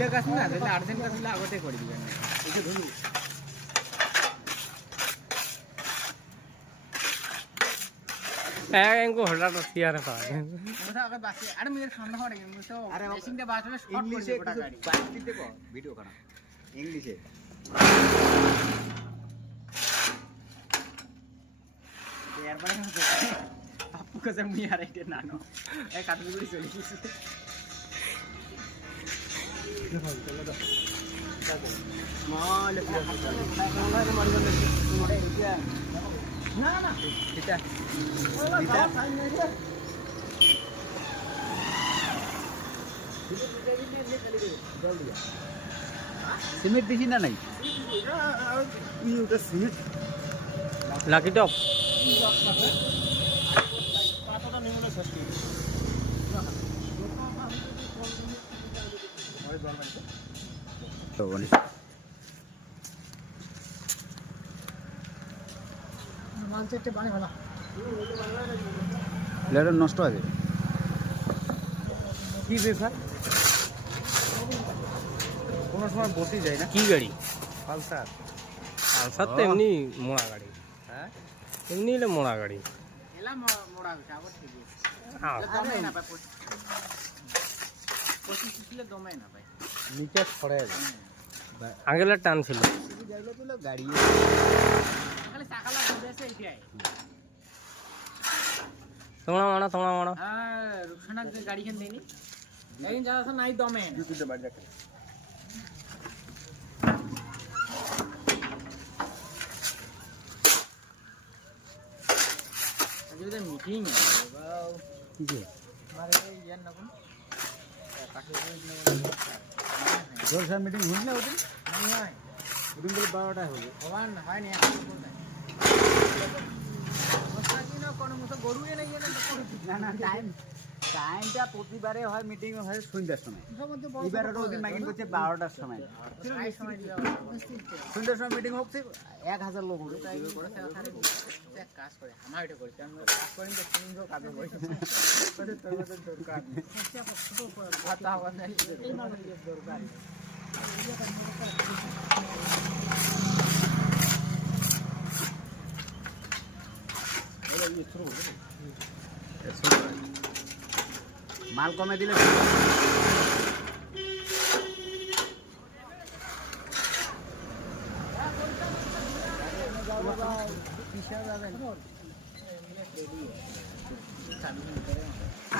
দিলে কাজ না দিলে আর্জেন্ট কাজ দিলে আগতে করে দিবেন এই যে ধরুন इनको हल्ला तो सियार था मुझे अगर बाकी अरे मेरे खाना हो रहा है मुझे अरे रेसिंग के बाद में शॉट कर दे बड़ा गाड़ी बाइक दिते को वीडियो करा इंग्लिश है यार बड़ा आपको कसम नहीं आ रही है नानो एक आदमी गुड़ी चली गई माल ना ना এটা সিমেন্ট দিছি না নাই লাকি টপ লেটার নষ্ট আছে কি ব্যাপার কোন সময় বসে যায় না কি গাড়ি পালসার পালসার তো এমনি মোড়া গাড়ি হ্যাঁ এমনি হলে মোড়া গাড়ি এলা মোড়া হচ্ছে আবার ঠিক আছে হ্যাঁ দমে না পাই পঁচিশ কিলো দমে না পাই নিচে ছড়ে আছে আগেলা টান ছিল যাইলো তো গাড়ি খালি চাকালা ঘুরেছে এইটাই তোমরা মানো হ্যাঁ রুকসানা গাড়ি কেন দেয়নি একদিন যাওয়া নাই দমে ইউটিউবে বাড়ি রাখে যদি মিটিং কি যে মারে ইয়ার না কোন কাকে জলসা মিটিং হই না ওদিন नहीं है ওদিন বলে 12টায় হবে भगवान है नहीं এখন কোথায় বসা কি না কোন মতো গরুয়ে নাই না না না টাইমটা প্রতিবারে হয় মিটিং হয় সন্ধ্যার সময় এবারে ওদিন মাইকিং করছে 12টার সময় সময় দিও সন্ধ্যার সময় মিটিং হচ্ছে 1000 লোক হবে এক কাজ করে আমার এটা করি কারণ কাজ করেন তো তিন লোক কাজে বসে করে তোর দরকার কথা হবে না এই মানুষের দরকার মাল কমে দিলে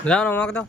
যাও আমাকে দাও